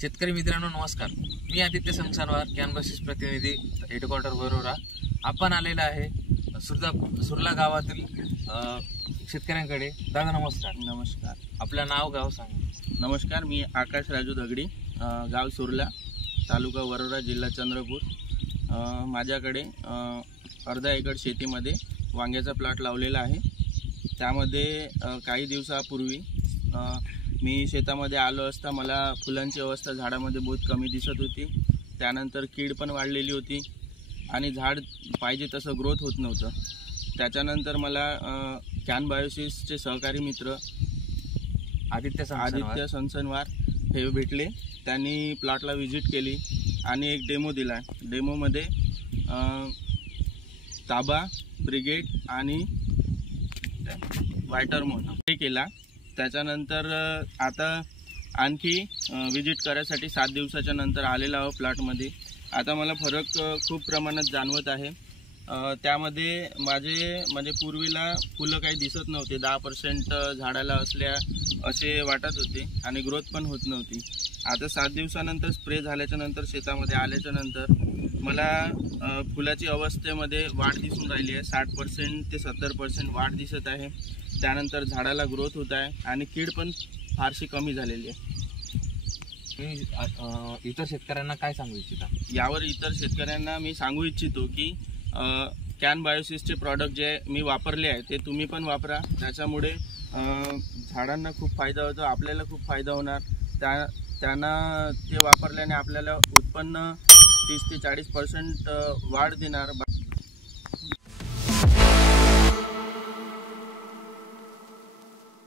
शेतकरी मित्रांनो नमस्कार। मी आदित्य संसारवार, कॅनव्हासिस प्रतिनिधी, हेडक्वार्टर वरोरा। आपण आलेला आहे सुरला गावातील शेतकऱ्यांकडे। दादा नमस्कार। नमस्कार। आपलं नाव गाव सांगा। नमस्कार, मी आकाश राजू दगडी, गाव सुरला, तालुका वरोरा, जिल्हा चंद्रपूर। माझ्याकडे अर्धा एकर शेतीमध्ये वांग्याचा प्लॉट लावलेला आहे। त्यामध्ये काही दिवसापूर्वी मी शेतामध्ये आलो असता मला फुलांची अवस्था झाडामध्ये बहुत कमी दिसत होती। त्यानंतर कीड पण वाढलेली होती आणि झाड पाहिजे तसं ग्रोथ होत नव्हतं। त्याच्यानंतर मला कॅन बायोसिसचे सहकारी मित्र आदित्य संसनवार हे भेटले। त्यांनी प्लॉटला व्हिजिट केली आणि एक डेमो दिला। डेमोमध्ये ताबा, ब्रिगेड आणि व्हायटरमोन हे केला। त्याच्यानंतर आता आणखी विजिट करायसाठी 7 दिवसाच्या नंतर आलेला आहो प्लॉटमध्ये। आता मला फरक खूप प्रमाणात जाणवत आहे। त्यामध्ये माझे म्हणजे पूर्वीला फुलं काही दिसत नव्हते, 10% झाडाला असल्या असे वाटत होते आणि ग्रोथ पण होत नव्हती। आता 7 दिवसानंतर स्प्रे झाल्याच्या नंतर शेतामध्ये आल्याच्या नंतर मला फुलाची अवस्थेमध्ये वाढ दिसून राहिली आहे। 60% ते 70% वाढ दिसत आहे। त्यानंतर झाडाला ग्रोथ होत आहे आणि कीड पण फारशी कमी झालेली आहे। इतर शेतकऱ्यांना काय सांगू इच्छिता? यावर इतर शेतकऱ्यांना मी सांगू इच्छितो की कॅन बायोसिसचे प्रॉडक्ट जे मी वापरले आहे ते तुम्ही पण वापरा। त्याच्यामुळे झाडांना खूप फायदा होतो, आपल्याला खूप फायदा होणार। त्यांना ते वापरल्याने आपल्याला उत्पन्न 30 ते 40% वाढ देणार।